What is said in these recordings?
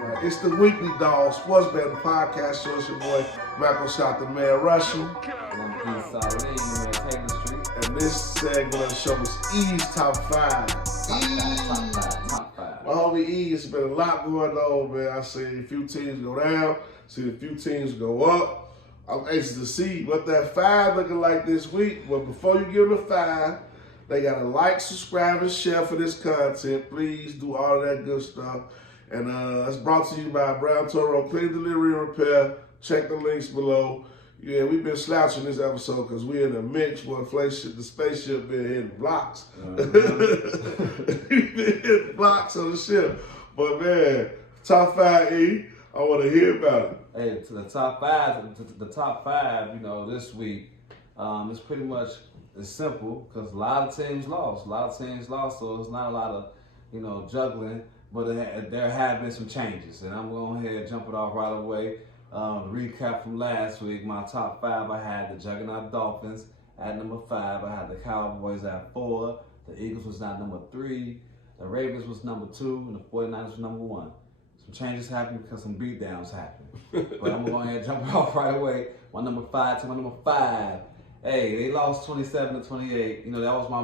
Right. It's the Weekly Dog Sports Betting Podcast show. It's your boy, Michael Shot, the man Russell. And this segment of the show is E's Top 5. Top 5. My homie E, it's been a lot going on, man. I see a few teams go down, see a few teams go up. I'm anxious to see what that 5 looking like this week. But before you give them a 5, they got to like, subscribe, and share for this content. Please do all of that good stuff. And it's brought to you by Brown Toro Clean Delivery and Repair. Check the links below. Yeah, we've been slouching this episode because we're in a mix where the spaceship been hitting blocks. We've been hitting blocks on the ship. But man, top 5 E, I want to hear about it. Hey, to the top 5, you know, this week, it's pretty much, it's simple because a lot of teams lost. So it's not a lot of, you know, juggling. But there have been some changes, and I'm going ahead and jump it off right away. Recap from last week, my top 5, I had the Juggernaut Dolphins at number 5. I had the Cowboys at 4. The Eagles was at number 3. The Ravens was number 2, and the 49ers was number 1. Some changes happened because some beatdowns happened. But I'm going ahead and jump it off right away. My number 5. Hey, they lost 27-28. You know, that was my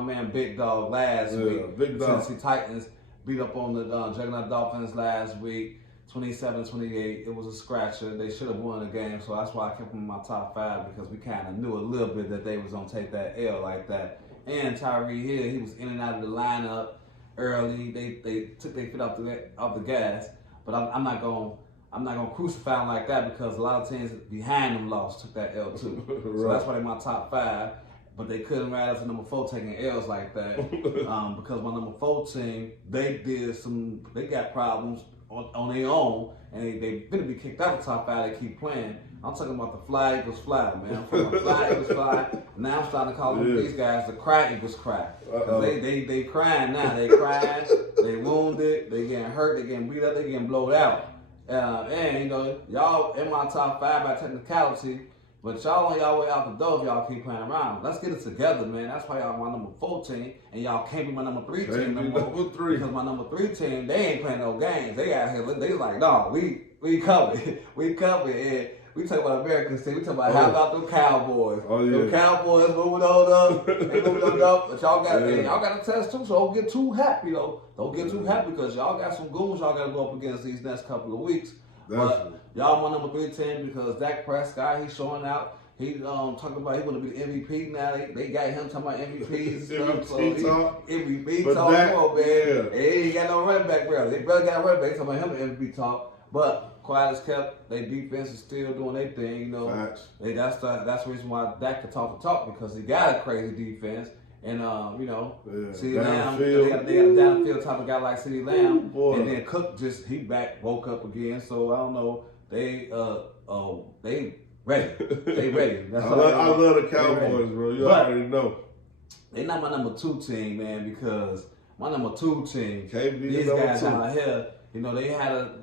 man Big Dog last week. Big Dog. Tennessee Titans beat up on the Juggernaut Dolphins last week, 27-28. It was a scratcher. They should have won the game, so that's why I kept them in my top 5 because we kind of knew a little bit that they was gonna take that L like that. And Tyree Hill, he was in and out of the lineup early. They took their foot off the gas, but I'm not gonna crucify him like that because a lot of teams behind them took that L too. Right. So that's why they're my top 5. But they couldn't ride up to number 4 taking L's like that because my number 4 team, they got problems on their own, and they finna be kicked out of the top 5. They keep playing. I'm talking about the Fly Eagles Fly, man. I'm talking about Fly Eagles Fly. Now I'm starting to call them these guys the Cry Eagles Cry. Cause they crying now. They crying. They wounded. They getting hurt. They getting beat up. They getting blowed out. And you know, y'all in my top 5 by technicality. But y'all on y'all way out the door if y'all keep playing around. Let's get it together, man. That's why y'all my number 4 team, and y'all can't be my number 3 team no more. Because my number 3 team, they ain't playing no games. They out here, they like, no, we covered. We covered. And we talk about Americans team. We talk about how about them Cowboys. Them Cowboys moving on up. They moving on up. But y'all got to test too, so don't get too happy though. Don't get too happy because y'all got some goons y'all got to go up against these next couple of weeks. But y'all my number 3 team because Dak Prescott, he's showing out. He talking about he want to be the MVP now. They got him talking about MVPs and stuff. So MVP talk, man. Yeah. They ain't got no running back, bro. They barely got a running back. Talking about him MVP talk. But quiet as kept, their defense is still doing their thing. You know, that's the reason why Dak can talk the talk because he got a crazy defense. And you know, CeeDee Lamb, they got a downfield type of guy like CeeDee Lamb, and then Cook woke up again. So I don't know, they ready. They ready. That's I love the Cowboys, bro. You already know. They not my number 2 team, man, because my number 2 team, these guys out here, you know, they got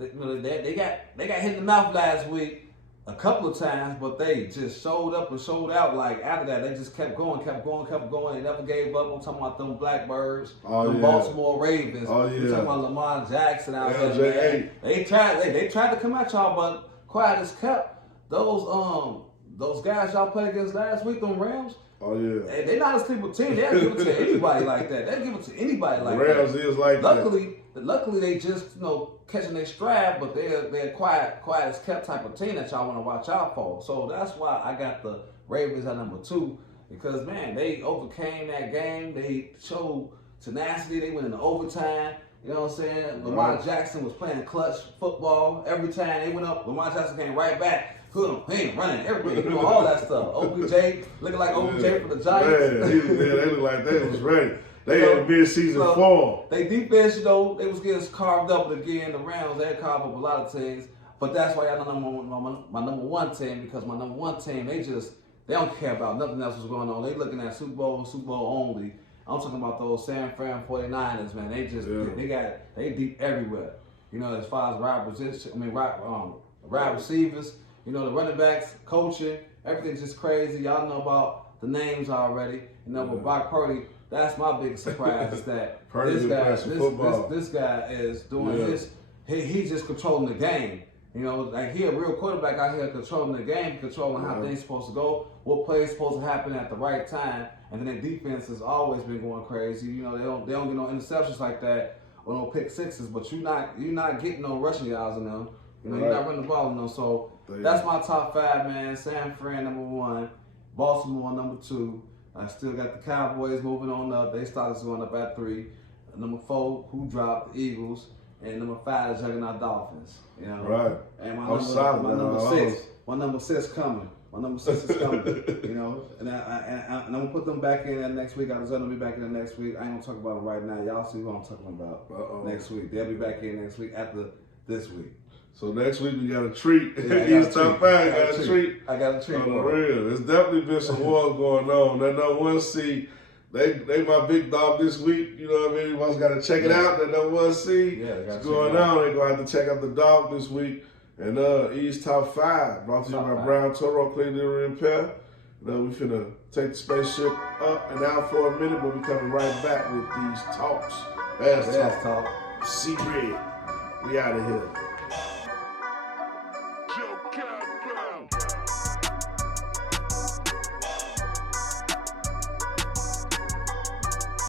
hit in the mouth last week a couple of times, but they just showed up and showed out. Like after that, they just kept going. They never gave up. I'm talking about them Blackbirds, Baltimore Ravens. I'm talking about Lamar Jackson out there. They tried to come at y'all, but quiet as kept. Those guys y'all played against last week, them Rams. They not a sleeper team. They'll give it to anybody like that. They'll give it to anybody like that. Rams is like Luckily, they just, you know, catching their stride, but they're quiet as kept type of team that y'all want to watch out for. So that's why I got the Ravens at number 2 because, man, they overcame that game. They showed tenacity. They went into overtime. You know what I'm saying? Lamar Jackson was playing clutch football. Every time they went up, Lamar Jackson came right back. He ain't running everything, doing all that stuff. OBJ, looking like OBJ for the Giants. Man, they looked like they was ready. They had a mid-season form. They defense, you know, they was getting carved up again. The Rams, they carved up a lot of things. But that's why y'all know my number 1 team, because my number 1 team, they don't care about nothing else that's going on. They looking at Super Bowl only. I'm talking about those San Fran 49ers, man. They deep everywhere. You know, as far as wide receivers, you know, the running backs, coaching, everything's just crazy. Y'all know about the names already. You know, with Brock Purdy, that's my biggest surprise is that this guy is doing he's just controlling the game. You know, like he a real quarterback out here controlling the game, controlling how things supposed to go, what plays supposed to happen at the right time, and then their defense has always been going crazy. You know, they don't get no interceptions like that or no pick sixes, but you're not getting no rushing yards in them. You know, you're not running the ball in them. So that's my top 5, man. San Fran number 1, Baltimore number 2. I still got the Cowboys moving on up. They started going up at 3. Number 4, who dropped? The Eagles. And number 5, the Juggernaut Dolphins. You know, right? And my number 6 coming. My number 6 is coming. You know, and I'm gonna put them back in that next week. Arizona will be back in the next week. I ain't gonna talk about them right now. Y'all see who I'm talking about next week. They'll be back in next week after this week. So next week we got a treat. Yeah, Each top 5 got a treat. I got a treat. On the real, there's definitely been some wars going on. That number 1 seed. They my big dog this week, you know what I mean? Everyone's got to check it out. That number 1 seed. What's going on? They're going to have to check out the dog this week. And East Top 5, brought to you by Brown Toro, Clean and Repair. We finna take the spaceship up and out for a minute, but we coming right back with these talks. Fast talk. See red. We out of here.